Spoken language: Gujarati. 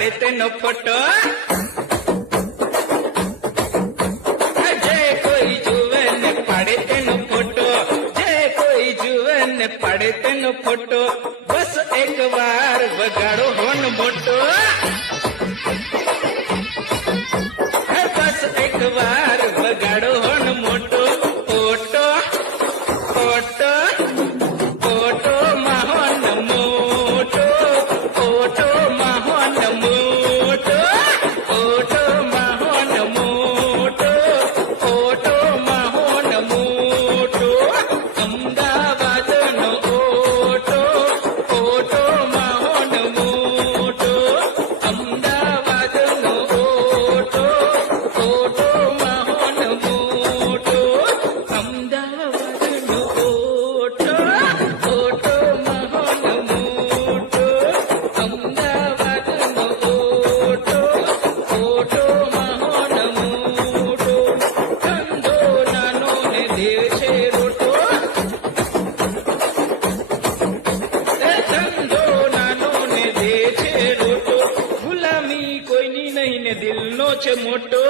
પાડે તેનો ફોટો જે કોઈ જુએ ને પાડે તેનો ફોટો જે કોઈ જુએ ને પાડે તેનો ફોટો બસ એક વાર વગાડો હોન મોટો બસ એક વાર વગાડો હોન મોટો ઓટો ઓટો ઓટો માહોન મોટો ઓટો માહોન મોટો ઓટો માહોન મોટો ઓટો માહોન મોટો અમદાવાદનો ઓટો ઓટો માહોન મોટો અમદાવાદનો ઓટો ઓટો માહોન મોટો અમદાવાદનો ઓટો ઓટો માહોન મોટો અમદાવાદનો ઓટો ઓટો માહોન મોટો ધંધો નાનો ને દેવ છે રોટો ધંધો નાનો ને દેવ છે રોટો ગુલામી કોઈની નહીં ને દિલનો છે મોટો